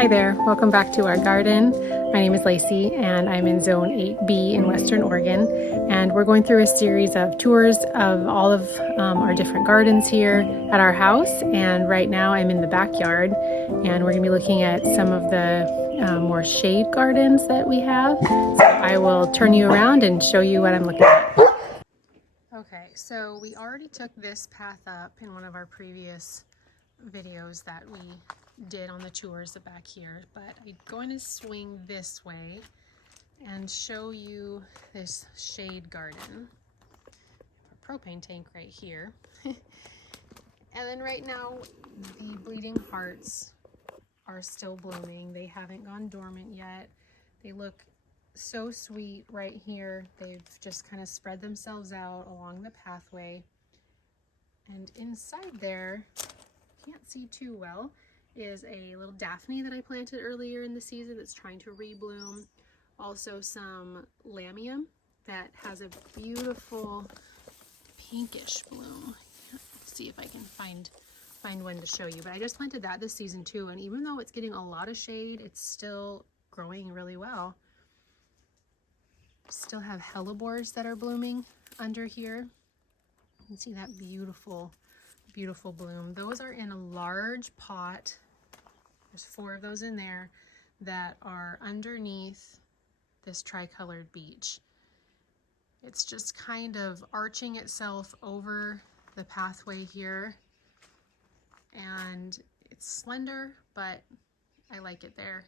Hi there, welcome back to our garden. My name is Lacey and I'm in Zone 8B in Western Oregon, and we're going through a series of tours of all of our different gardens here at our house. And right now I'm in the backyard and we're going to be looking at some of the more shade gardens that we have. So I will turn you around and show you what I'm looking at. Okay, so we already took this path up in one of our previous videos that we did on the tours back here, but I'm going to swing this way and show you this shade garden. A propane tank right here. And then right now the bleeding hearts are still blooming. They haven't gone dormant yet. They look so sweet right here. They've just kind of spread themselves out along the pathway. And inside there, can't see too well, is a little Daphne that I planted earlier in the season that's trying to rebloom. Also some Lamium that has a beautiful pinkish bloom. Let's see if I can find one to show you. But I just planted that this season too, and even though it's getting a lot of shade, it's still growing really well. Still have hellebores that are blooming under here. You can see that beautiful bloom. Those are in a large pot. There's 4 of those in there that are underneath this tricolored beech. It's just kind of arching itself over the pathway here, and it's slender, but I like it there.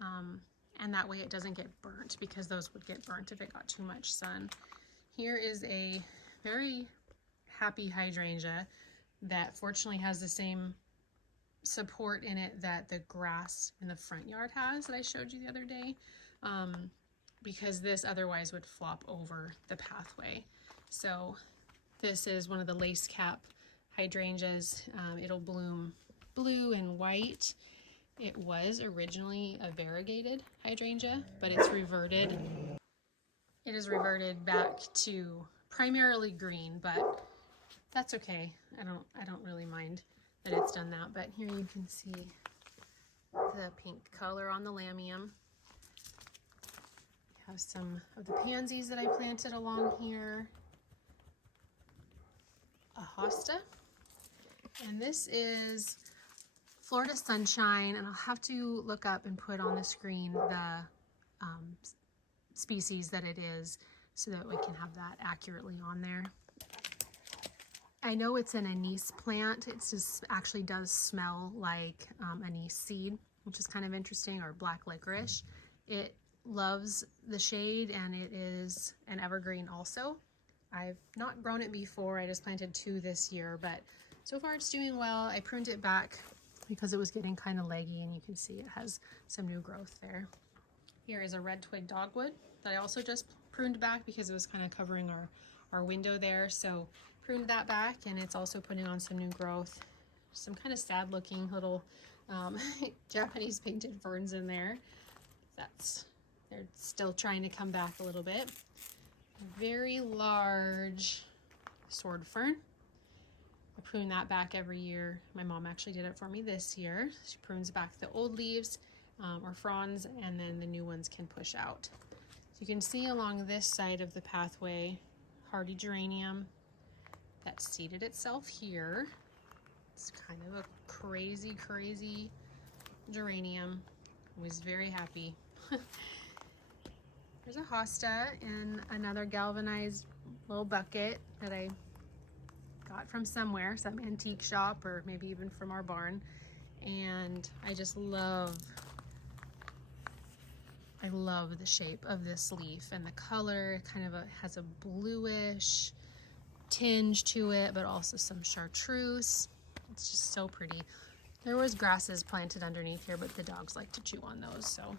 And that way it doesn't get burnt, because those would get burnt if it got too much sun. Here is a very happy hydrangea that fortunately has the same support in it that the grass in the front yard has that I showed you the other day, because this otherwise would flop over the pathway. So this is one of the lace cap hydrangeas. It'll bloom blue and white. It was originally a variegated hydrangea, but it's reverted. It is reverted back to primarily green, but that's okay. I don't really mind that it's done that. But here you can see the pink color on the Lamium. Have some of the pansies that I planted along here. A hosta. And this is Florida Sunshine, and I'll have to look up and put on the screen the species that it is so that we can have that accurately on there. I know it's an anise plant. It just actually does smell like anise seed, which is kind of interesting, or black licorice. It loves the shade, and it is an evergreen also. I've not grown it before. I just planted 2 this year, but so far it's doing well. I pruned it back because it was getting kind of leggy, and you can see it has some new growth there. Here is a red twig dogwood that I also just pruned back because it was kind of covering our window there. So pruned that back, and it's also putting on some new growth. Some kind of sad looking little Japanese painted ferns in there. They're still trying to come back a little bit. Very large sword fern. I prune that back every year. My mom actually did it for me this year. She prunes back the old leaves or fronds, and then the new ones can push out. So you can see along this side of the pathway, hardy geranium that seeded itself here. It's kind of a crazy geranium. I was very happy. There's a hosta in another galvanized little bucket that I got from somewhere, some antique shop, or maybe even from our barn. And I just love the shape of this leaf and the color. It kind of has a bluish tinge to it, but also some chartreuse. It's just so pretty. There was grasses planted underneath here, but the dogs like to chew on those. So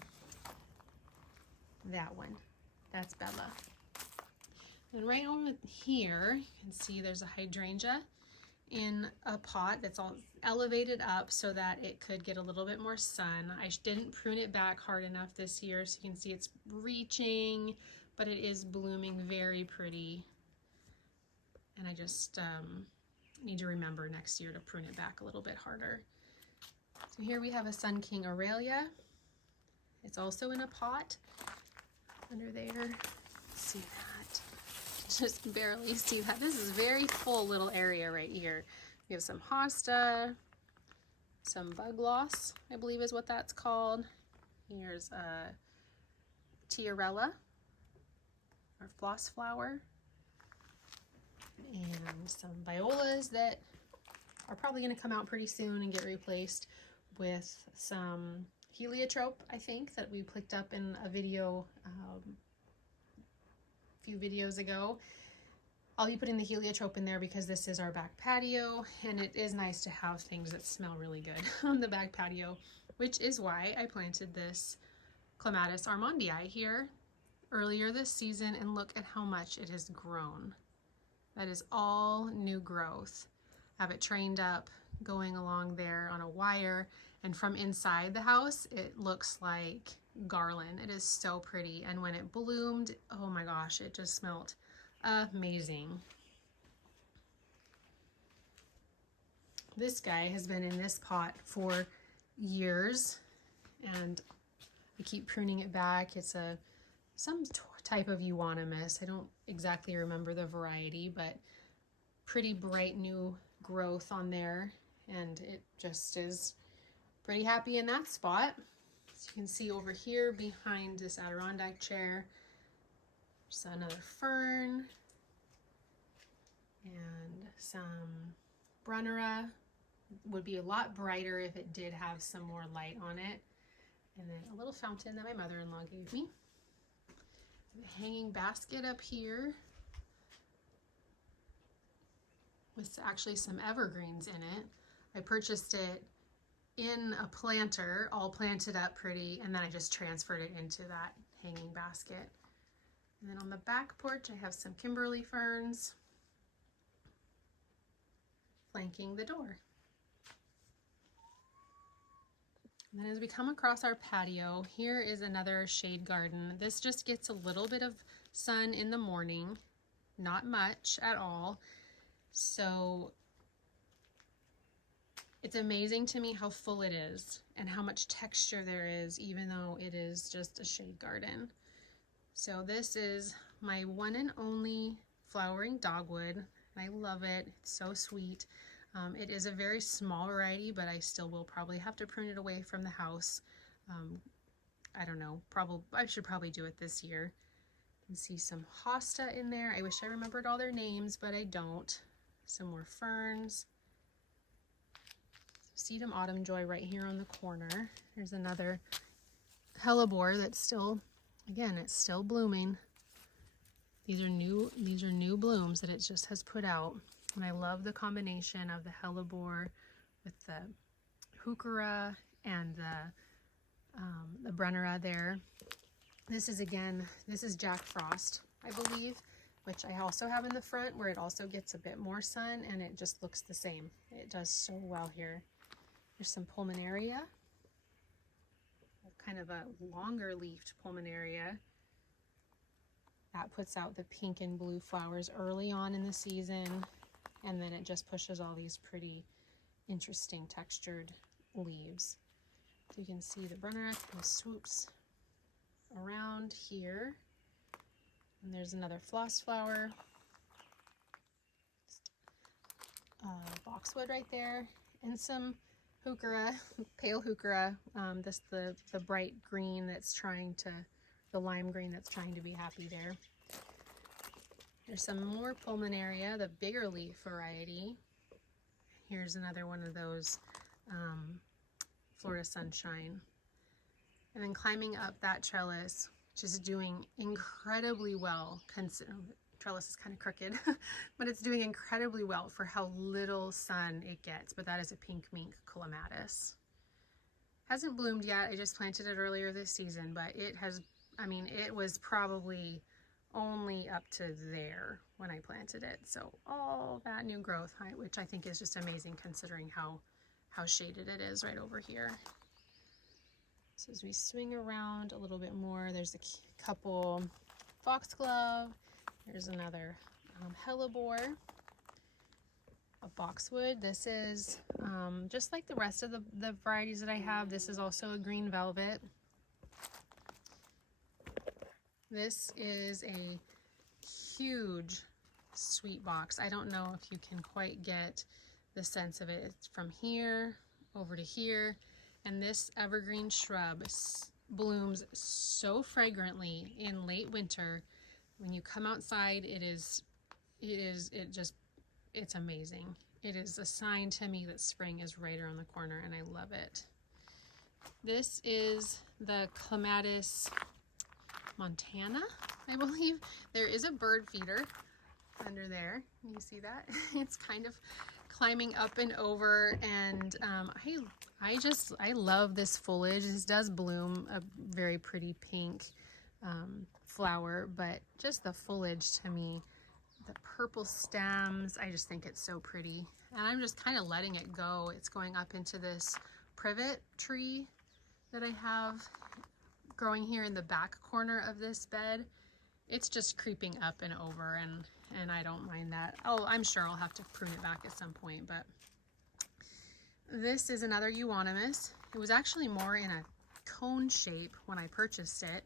that one, that's Bella. And right over here, you can see there's a hydrangea in a pot that's all elevated up so that it could get a little bit more sun. I didn't prune it back hard enough this year, so you can see it's reaching, but it is blooming very pretty. And I just need to remember next year to prune it back a little bit harder. So here we have a Sun King Aurelia. It's also in a pot under there. See that? Just barely see that. This is a very full little area right here. We have some hosta, some bug loss, I believe is what that's called. Here's a tiarella, or floss flower, and some violas that are probably going to come out pretty soon and get replaced with some heliotrope, I think, that we picked up in a video a few videos ago. I'll be putting the heliotrope in there because this is our back patio, and it is nice to have things that smell really good on the back patio, which is why I planted this Clematis armandii here earlier this season, and look at how much it has grown. That is all new growth. I have it trained up going along there on a wire, and from inside the house it looks like garland. It is so pretty, and when it bloomed, oh my gosh, it just smelled amazing. This guy has been in this pot for years, and I keep pruning it back. It's some type of euonymus. I don't exactly remember the variety, but pretty bright new growth on there, and it just is pretty happy in that spot. So you can see over here behind this Adirondack chair, there's another fern and some Brunnera. Would be a lot brighter if it did have some more light on it. And then a little fountain that my mother-in-law gave me. The hanging basket up here with actually some evergreens in it. I purchased it in a planter, all planted up pretty, and then I just transferred it into that hanging basket. And then on the back porch, I have some Kimberly ferns flanking the door. And then as we come across our patio, here is another shade garden. This just gets a little bit of sun in the morning, not much at all. So it's amazing to me how full it is and how much texture there is, even though it is just a shade garden. So this is my one and only flowering dogwood, and I love it. It's so sweet. It is a very small variety, but I still will probably have to prune it away from the house. I don't know, I should probably do it this year. You can see some hosta in there. I wish I remembered all their names, but I don't. Some more ferns. Sedum autumn joy right here on the corner. There's another hellebore that's still, again, it's still blooming. These are new blooms that it just has put out. And I love the combination of the hellebore with the heuchera and the Brunnera there. This is Jack Frost, I believe, which I also have in the front, where it also gets a bit more sun, and it just looks the same. It does so well here. There's some pulmonaria, kind of a longer leafed pulmonaria. That puts out the pink and blue flowers early on in the season, and then it just pushes all these pretty interesting textured leaves. So you can see the Brunnera kind of swoops around here. And there's another floss flower, boxwood right there, and some heuchera, pale heuchera. The bright green that's trying to, the lime green that's trying to be happy there. There's some more pulmonaria, the bigger leaf variety. Here's another one of those Florida Sunshine. And then climbing up that trellis, which is doing incredibly well. Trellis is kind of crooked, but it's doing incredibly well for how little sun it gets. But that is a pink mink clematis. Hasn't bloomed yet. I just planted it earlier this season, but it has, I mean, it was probably only up to there when I planted it. So all that new growth, which I think is just amazing considering how shaded it is right over here. So as we swing around a little bit more, there's a couple foxglove. There's another hellebore. a boxwood. This is just like the rest of the varieties that I have. This is also a green velvet. This is a huge sweet box. I don't know if you can quite get the sense of it. It's from here over to here, and this evergreen shrub blooms so fragrantly in late winter. When you come outside, it's amazing. It is a sign to me that spring is right around the corner, and I love it. This is the Clematis Montana, I believe. There is a bird feeder under there. You see that? It's kind of climbing up and over, and I love this foliage. This does bloom a very pretty pink flower, but just the foliage to me, the purple stems, I just think it's so pretty. And I'm just kind of letting it go. It's going up into this privet tree that I have growing here in the back corner of this bed. It's just creeping up and over, and I don't mind that. Oh, I'm sure I'll have to prune it back at some point. But this is another euonymus. It was actually more in a cone shape when I purchased it.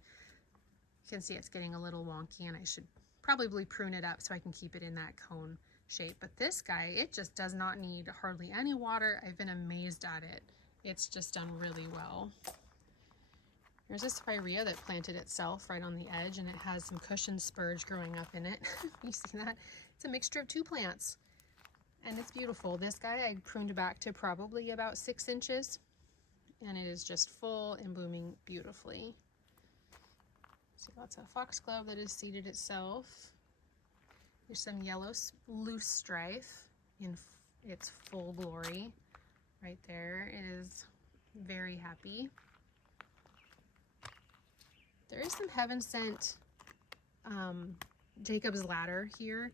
You can see it's getting a little wonky, and I should probably prune it up so I can keep it in that cone shape. But this guy, it just does not need hardly any water. I've been amazed at it. It's just done really well. There's a spirea that planted itself right on the edge, and it has some cushion spurge growing up in it. You see that? It's a mixture of two plants, and it's beautiful. This guy I pruned back to probably about 6 inches, and it is just full and blooming beautifully. See lots of foxglove that has seeded itself. There's some yellow loose strife in its full glory right there. It is very happy. There is some heaven sent Jacob's ladder here,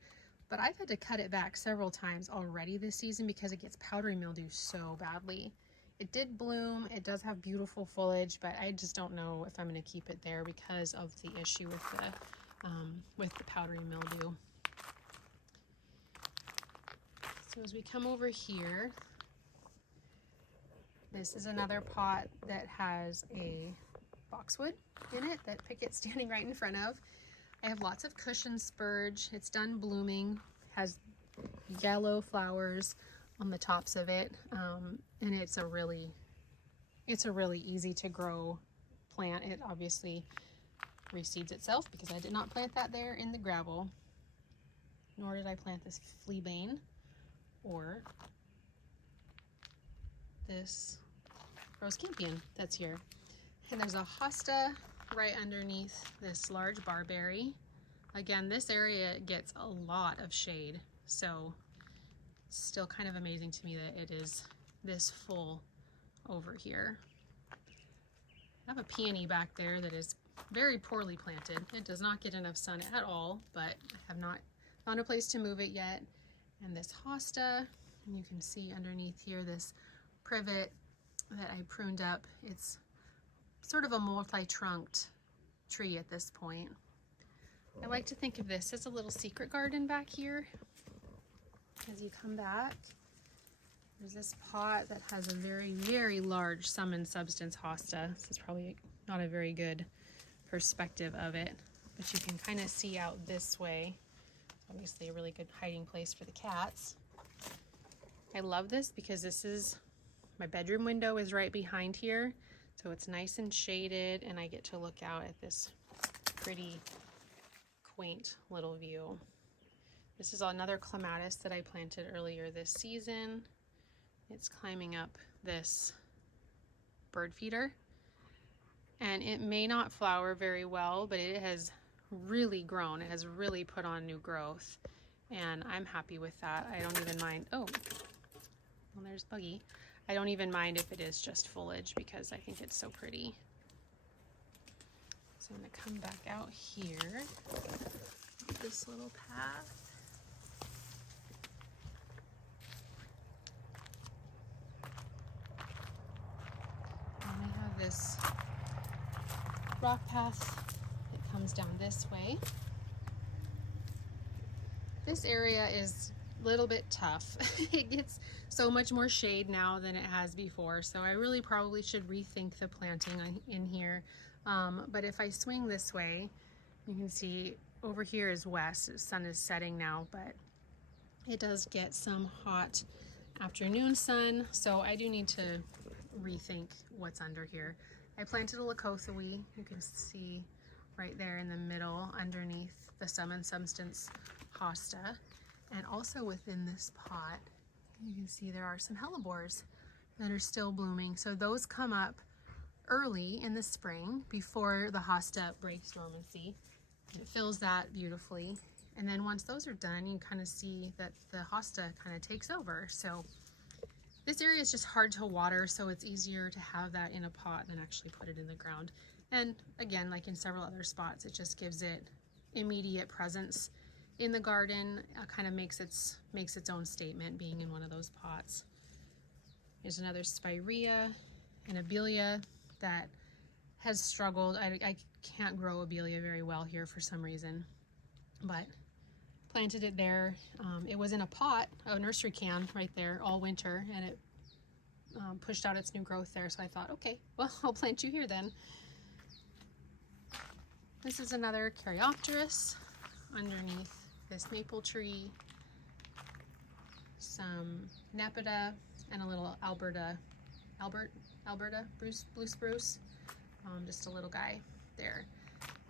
but I've had to cut it back several times already this season because it gets powdery mildew so badly. It did bloom, it does have beautiful foliage, but I just don't know if I'm going to keep it there because of the issue with the powdery mildew. So as we come over here, this is another pot that has a boxwood in it that Pickett's standing right in front of. I have lots of cushion spurge. It's done blooming, has yellow flowers on the tops of it, and it's a really easy to grow plant. It obviously reseeds itself because I did not plant that there in the gravel, nor did I plant this fleabane or this rose campion that's here. And there's a hosta right underneath this large barberry. Again, this area gets a lot of shade, so it's still kind of amazing to me that it is this full over here. I have a peony back there that is very poorly planted. It does not get enough sun at all, but I have not found a place to move it yet. And this hosta, and you can see underneath here this privet that I pruned up. It's sort of a multi-trunked tree at this point. I like to think of this as a little secret garden back here. As you come back, there's this pot that has a very, very large sum and substance hosta. This is probably not a very good perspective of it, but you can kind of see out this way. Obviously a really good hiding place for the cats. I love this because this is, my bedroom window is right behind here. So it's nice and shaded, and I get to look out at this pretty quaint little view. This is another clematis that I planted earlier this season. It's climbing up this bird feeder, and it may not flower very well, but it has really grown. It has really put on new growth, and I'm happy with that. I don't even mind. Oh, well, there's Buggy. I don't even mind if it is just foliage because I think it's so pretty. So I'm going to come back out here, this little path. And we have this rock path that comes down this way. This area is little bit tough. It gets so much more shade now than it has before, so I really probably should rethink the planting in here. But if I swing this way, you can see over here is west. The sun is setting now, but it does get some hot afternoon sun, so I do need to rethink what's under here. I planted a Leucothoe, you can see right there in the middle underneath the Sum and Substance hosta. And also within this pot, you can see there are some hellebores that are still blooming. So those come up early in the spring before the hosta breaks dormancy. It fills that beautifully. And then once those are done, you kind of see that the hosta kind of takes over. So this area is just hard to water, so it's easier to have that in a pot than actually put it in the ground. And again, like in several other spots, it just gives it immediate presence in the garden, kind of makes its own statement being in one of those pots. There's another spirea and abelia that has struggled. I can't grow abelia very well here for some reason, but planted it there. It was in a pot, a nursery can right there all winter, and it pushed out its new growth there. So I thought, okay, well, I'll plant you here then. This is another Caryopteris underneath this maple tree, some Nepeta, and a little Alberta blue spruce, just a little guy there.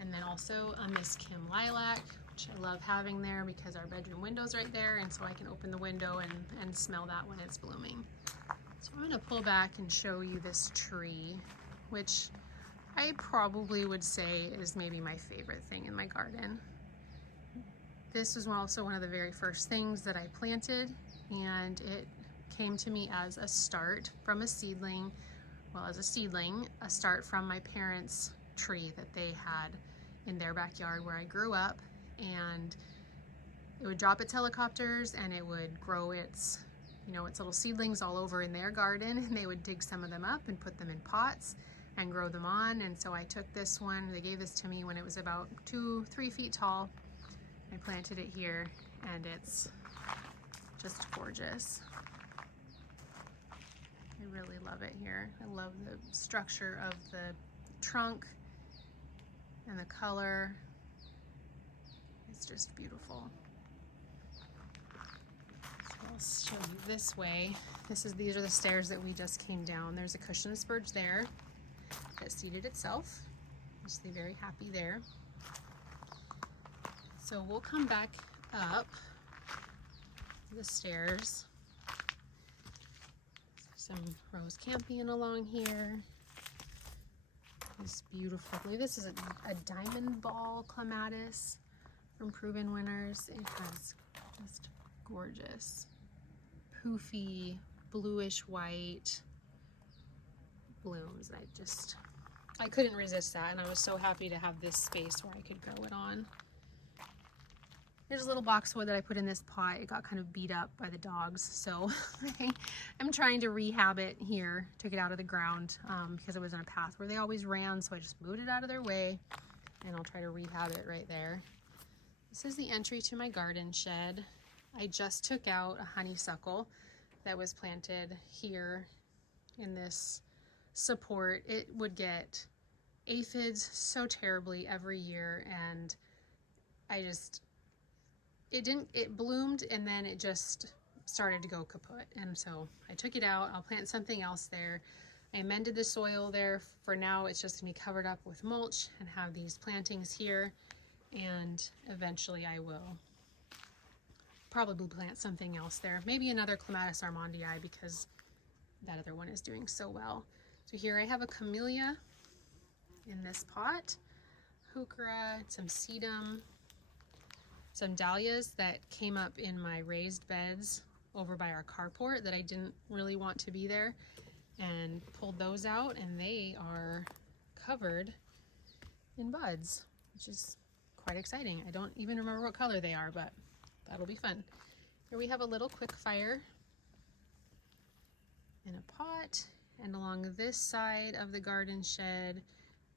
And then also a Miss Kim lilac, which I love having there because our bedroom window's right there, and so I can open the window and smell that when it's blooming. So I'm gonna pull back and show you this tree, which I probably would say is maybe my favorite thing in my garden. This was also one of the very first things that I planted, and it came to me as a start from a seedling, a start from my parents' tree that they had in their backyard where I grew up. And it would drop its helicopters and it would grow its little seedlings all over in their garden, and they would dig some of them up and put them in pots and grow them on. And so I took this one, they gave this to me when it was about 2-3 feet tall. I planted it here and it's just gorgeous. I really love it here. I love the structure of the trunk and the color. It's just beautiful. So I'll show you this way. These are the stairs that we just came down. There's a cushion spurge there that seated itself. Just very happy there. So we'll come back up the stairs. Some rose campion along here. This beautiful, I believe this is a diamond ball clematis from Proven Winners. It has just gorgeous, poofy, bluish white blooms. I couldn't resist that, and I was so happy to have this space where I could grow it on. There's a little boxwood that I put in this pot. It got kind of beat up by the dogs, so I'm trying to rehab it here. Took it out of the ground because it was in a path where they always ran, so I just moved it out of their way, and I'll try to rehab it right there. This is the entry to my garden shed. I just took out a honeysuckle that was planted here in this support. It would get aphids so terribly every year, and it bloomed and then it just started to go kaput. And so I took it out. I'll plant something else there. I amended the soil there. For now, it's just gonna be covered up with mulch and have these plantings here. And eventually I will probably plant something else there. Maybe another Clematis armandii because that other one is doing so well. So here I have a camellia in this pot, heuchera, some sedum, some dahlias that came up in my raised beds over by our carport that I didn't really want to be there, and pulled those out, and they are covered in buds, which is quite exciting. I don't even remember what color they are, but that'll be fun. Here we have a little quick fire in a pot, and along this side of the garden shed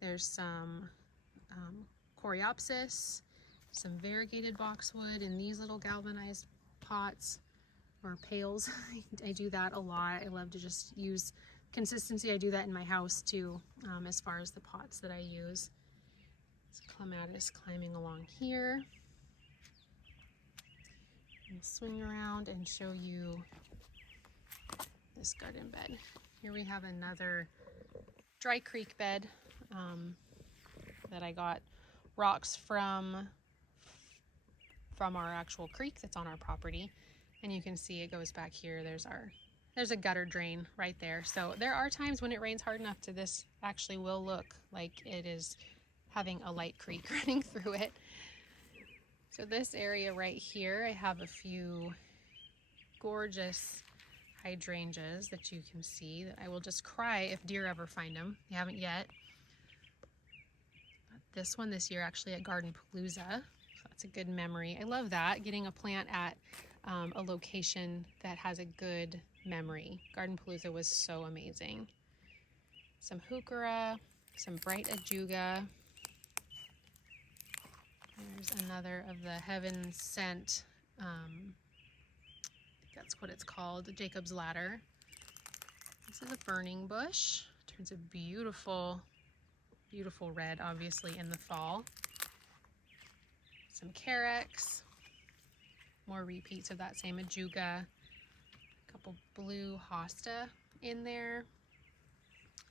there's some coreopsis, some variegated boxwood in these little galvanized pots, or pails. I do that a lot. I love to just use consistency. I do that in my house too, as far as the pots that I use. It's clematis climbing along here. I'll swing around and show you this garden bed. Here we have another dry creek bed that I got rocks from our actual creek that's on our property. And you can see it goes back here. There's a gutter drain right there. So there are times when it rains hard enough to this actually will look like it is having a light creek running through it. So this area right here, I have a few gorgeous hydrangeas that you can see that I will just cry if deer ever find them. They haven't yet. But this one this year actually at Garden Palooza. So that's a good memory. I love that, getting a plant at a location that has a good memory. Garden Palooza was so amazing. Some heuchera, some bright ajuga. There's another of the heaven sent, that's what it's called, Jacob's Ladder. This is a burning bush. Turns a beautiful, beautiful red, obviously, in the fall. Some carex, more repeats of that same ajuga. A couple blue hosta in there.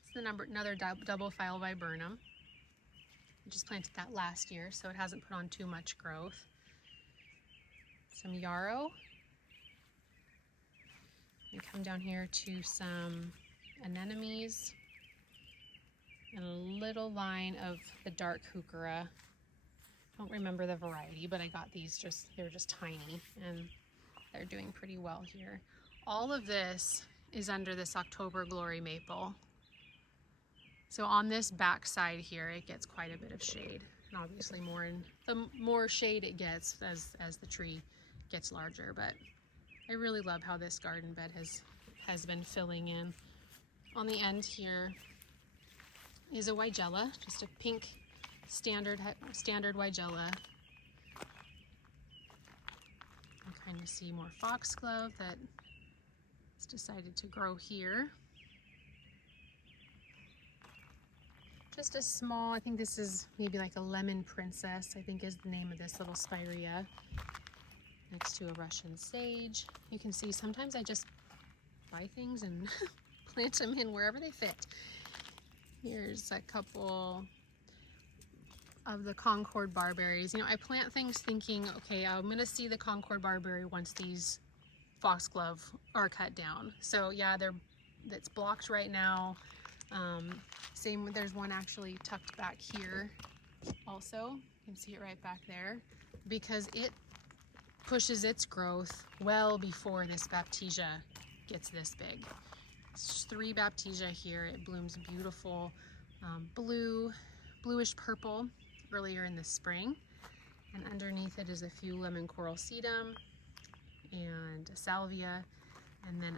It's another double file viburnum. I just planted that last year, so it hasn't put on too much growth. Some yarrow. We come down here to some anemones and a little line of the dark heuchera. I don't remember the variety, but I got these they're just tiny and they're doing pretty well here. All of this is under this October Glory maple. So on this back side here, it gets quite a bit of shade, and obviously the more shade it gets as the tree gets larger. But I really love how this garden bed has been filling in. On the end here is a Weigela, just a pink standard Weigela. You kind of see more foxglove that has decided to grow here. Just a small, I think this is maybe like a lemon princess, I think is the name of this little spirea, next to a Russian sage. You can see sometimes I just buy things and plant them in wherever they fit. Here's a couple of the Concord barberries. You know, I plant things thinking, okay, I'm gonna see the Concord barberry once these foxglove are cut down. So yeah, that's blocked right now. Same, there's one actually tucked back here also. You can see it right back there because it pushes its growth well before this Baptisia gets this big. It's 3 Baptisia here. It blooms beautiful bluish purple earlier in the spring, and underneath it is a few lemon coral sedum and a salvia, and then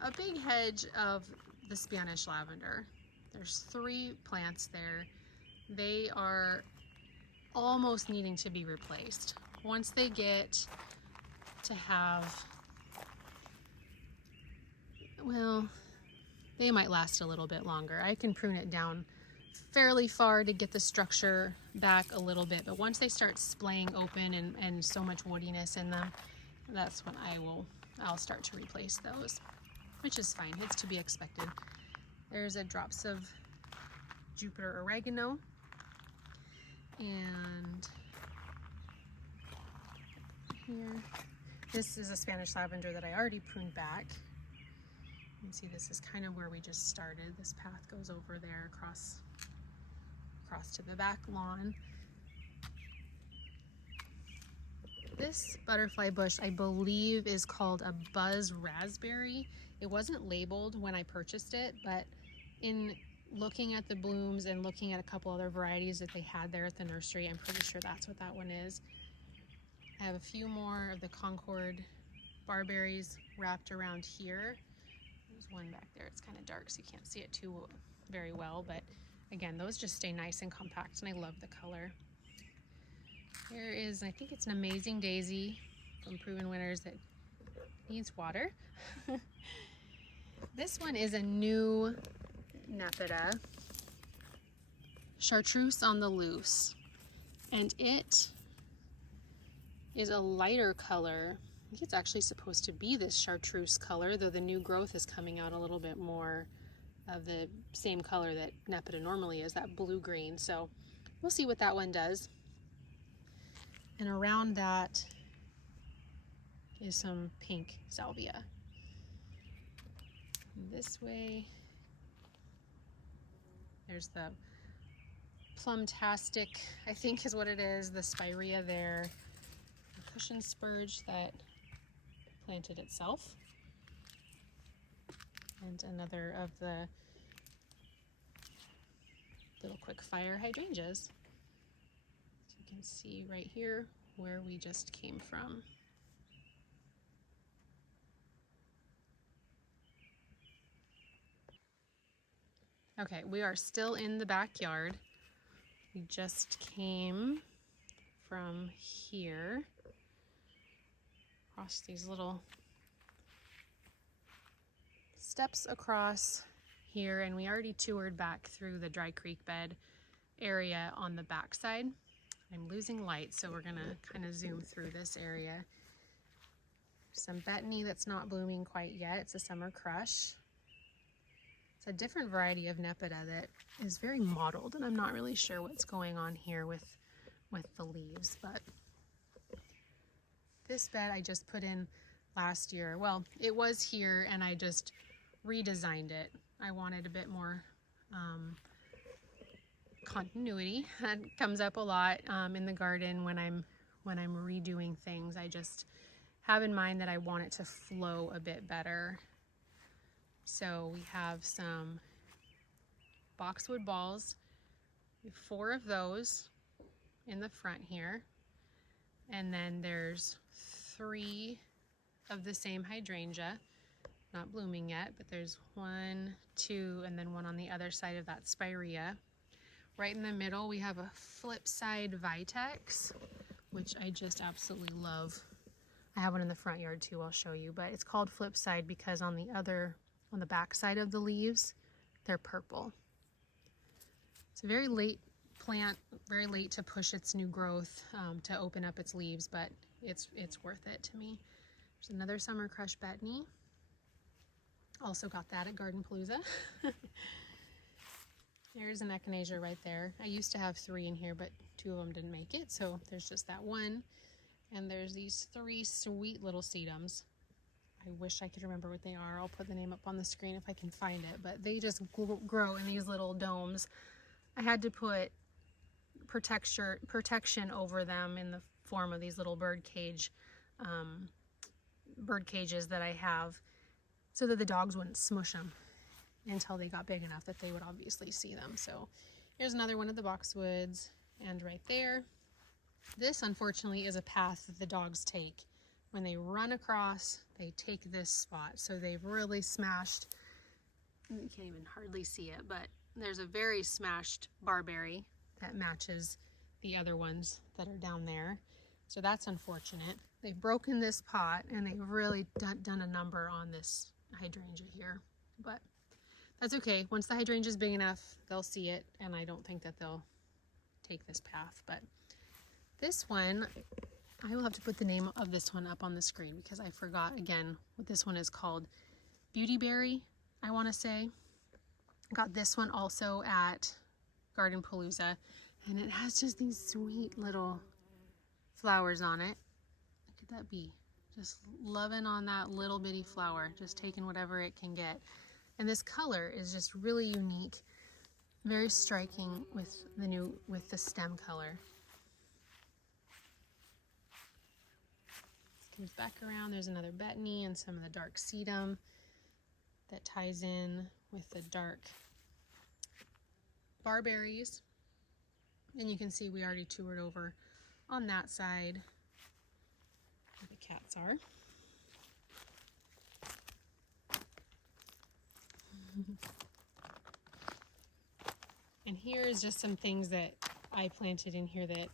a big hedge of the Spanish lavender. There's 3 plants there. They are almost needing to be replaced. Once they get to have, well, they might last a little bit longer. I can prune it down fairly far to get the structure back a little bit, but once they start splaying open and so much woodiness in them, that's when I'll start to replace those, which is fine. It's to be expected. There's a drops of Jupiter oregano, and here, this is a Spanish lavender that I already pruned back. You can see this is kind of where we just started. This path goes over there across to the back lawn. This butterfly bush, I believe, is called a buzz raspberry. It wasn't labeled when I purchased it, but in looking at the blooms and looking at a couple other varieties that they had there at the nursery, I'm pretty sure that's what that one is. I have a few more of the Concord barberries wrapped around here. There's one back there. It's kind of dark, so you can't see it too very well, but again, those just stay nice and compact, and I love the color. There is, I think it's an amazing daisy from Proven Winners that needs water. This one is a new Nepeta, Chartreuse on the Loose, and it is a lighter color. I think it's actually supposed to be this chartreuse color, though the new growth is coming out a little bit more of the same color that Nepeta normally is, that blue-green. So we'll see what that one does. And around that is some pink salvia. This way, there's the Plumtastic, I think is what it is, the spirea there, the cushion spurge that planted itself, and another of the little quick fire hydrangeas. So you can see right here where we just came from. Okay, we are still in the backyard. We just came from here, across these little steps across here, and we already toured back through the dry creek bed area on the back side. I'm losing light, so we're gonna kind of zoom through this area. Some betony that's not blooming quite yet. It's a summer crush. It's a different variety of Nepeta that is very mottled, and I'm not really sure what's going on here with the leaves, but this bed I just put in last year. Well, it was here and I just redesigned it. I wanted a bit more continuity. That comes up a lot in the garden when I'm redoing things. I just have in mind that I want it to flow a bit better. So we have some boxwood balls. We have 4 of those in the front here. And then there's 3 of the same hydrangea, not blooming yet, but there's 1, 2, and then one on the other side of that spirea. Right in the middle, we have a flip side vitex, which I just absolutely love. I have one in the front yard too, I'll show you, but it's called flip side because on the back side of the leaves, they're purple. It's a very late plant, very late to push its new growth, to open up its leaves, but it's worth it to me. There's another summer crush betony. Also got that at Garden Palooza. There's an echinacea right there. I used to have 3 in here, but 2 of them didn't make it, so there's just that one. And there's these 3 sweet little sedums. I wish I could remember what they are. I'll put the name up on the screen if I can find it, but they just grow in these little domes. I had to put protection over them in the form of these little bird cages that I have, so that the dogs wouldn't smush them until they got big enough that they would obviously see them. So here's another one of the boxwoods, and right there, this unfortunately is a path that the dogs take. When they run across, they take this spot. So they've really smashed, you can't even hardly see it, but there's a very smashed barberry that matches the other ones that are down there. So that's unfortunate. They've broken this pot and they've really done a number on this hydrangea here, but that's okay. Once the hydrangea is big enough, they'll see it, and I don't think that they'll take this path. But this one, I will have to put the name of this one up on the screen because I forgot again what this one is called. Beautyberry, I want to say. Got this one also at Garden Palooza, and it has just these sweet little flowers on it. What could that be? Just loving on that little bitty flower, just taking whatever it can get. And this color is just really unique, very striking with the stem color. This comes back around. There's another betony and some of the dark sedum that ties in with the dark barberries. And you can see we already toured over on that side where the cats are. And here's just some things that I planted in here that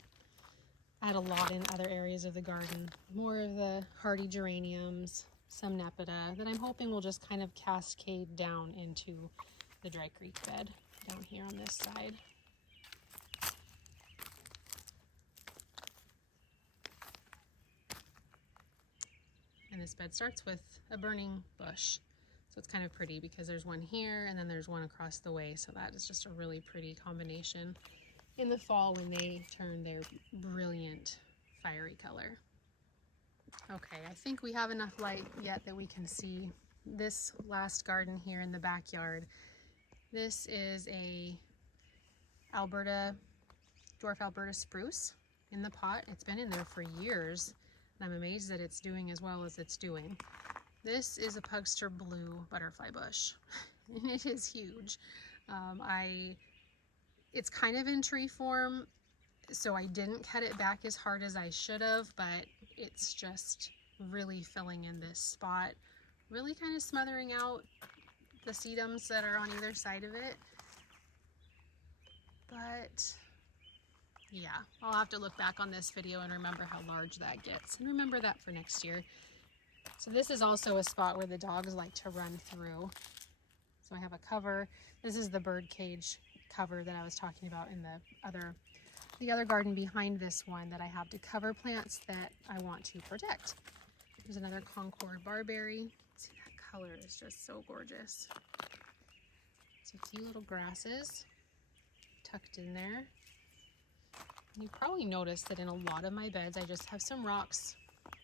add a lot in other areas of the garden. More of the hardy geraniums, some nepeta that I'm hoping will just kind of cascade down into the dry creek bed down here on this side. And this bed starts with a burning bush. So it's kind of pretty because there's one here and then there's one across the way. So that is just a really pretty combination in the fall when they turn their brilliant fiery color. Okay, I think we have enough light yet that we can see this last garden here in the backyard. This is a dwarf Alberta spruce in the pot. It's been in there for years, and I'm amazed that it's doing as well as it's doing. This is a Pugster blue butterfly bush, and it is huge. It's kind of in tree form, so I didn't cut it back as hard as I should have, but it's just really filling in this spot, really kind of smothering out the sedums that are on either side of it. But yeah, I'll have to look back on this video and remember how large that gets, and remember that for next year. So this is also a spot where the dogs like to run through. So I have a cover. This is the bird cage cover that I was talking about in the other garden behind this one that I have to cover plants that I want to protect. There's another Concord barberry. See, that color is just so gorgeous. So a few little grasses tucked in there. And you probably noticed that in a lot of my beds, I just have some rocks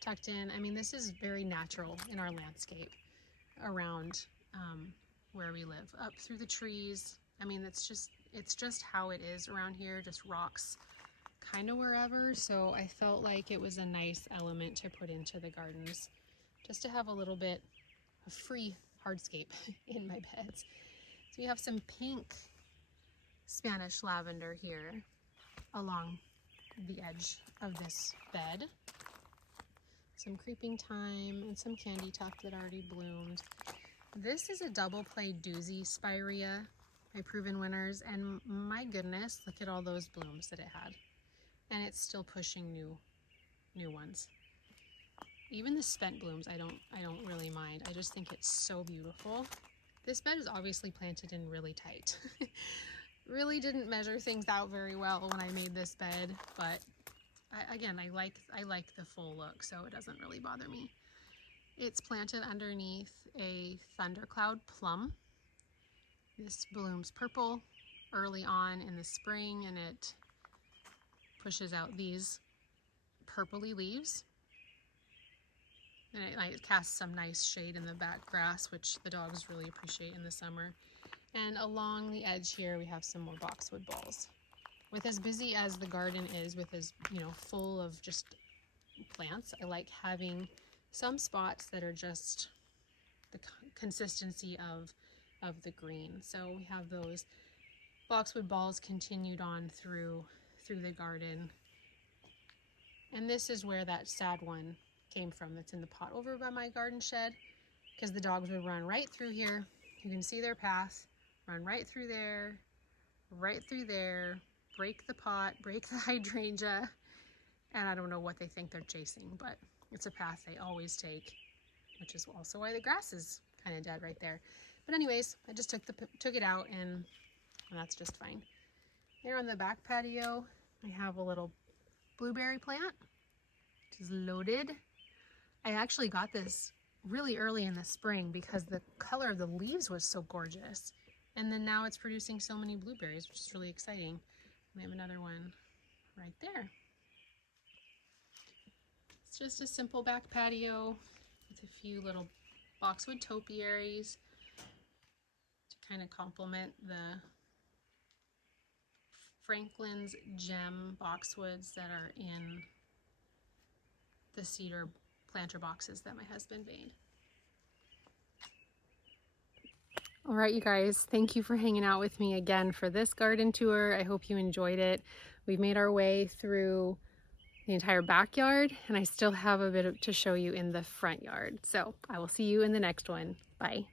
tucked in. I mean, this is very natural in our landscape around where we live, up through the trees. I mean, it's just how it is around here, just rocks kind of wherever. So I felt like it was a nice element to put into the gardens, just to have a little bit of free hardscape in my beds. So we have some pink Spanish lavender here along the edge of this bed. Some creeping thyme and some candy tuft that already bloomed. This is a double play doozy spirea by Proven Winners, and my goodness, look at all those blooms that it had. And it's still pushing new ones. Even the spent blooms, I don't really mind. I just think it's so beautiful. This bed is obviously planted in really tight. Really didn't measure things out very well when I made this bed, but I like the full look, so it doesn't really bother me. It's planted underneath a thundercloud plum. This blooms purple early on in the spring, and it pushes out these purpley leaves. And it casts some nice shade in the back grass, which the dogs really appreciate in the summer. And along the edge here, we have some more boxwood balls. With as busy as the garden is, with as, full of just plants, I like having some spots that are just the consistency of the green. So we have those boxwood balls continued on through the garden. And this is where that sad one came from that's in the pot over by my garden shed, because the dogs would run right through here. You can see their path, run right through there, break the pot, break the hydrangea, and I don't know what they think they're chasing, but it's a path they always take, which is also why the grass is kind of dead right there. But anyways, I just took it out, and that's just fine. Here on the back patio, I have a little blueberry plant, which is loaded. I actually got this really early in the spring because the color of the leaves was so gorgeous. And then now it's producing so many blueberries, which is really exciting. We have another one right there. It's just a simple back patio with a few little boxwood topiaries to kind of complement the Franklin's gem boxwoods that are in the cedar planter boxes that my husband made. All right, you guys, thank you for hanging out with me again for this garden tour. I hope you enjoyed it. We've made our way through the entire backyard, and I still have a bit to show you in the front yard. So I will see you in the next one. Bye.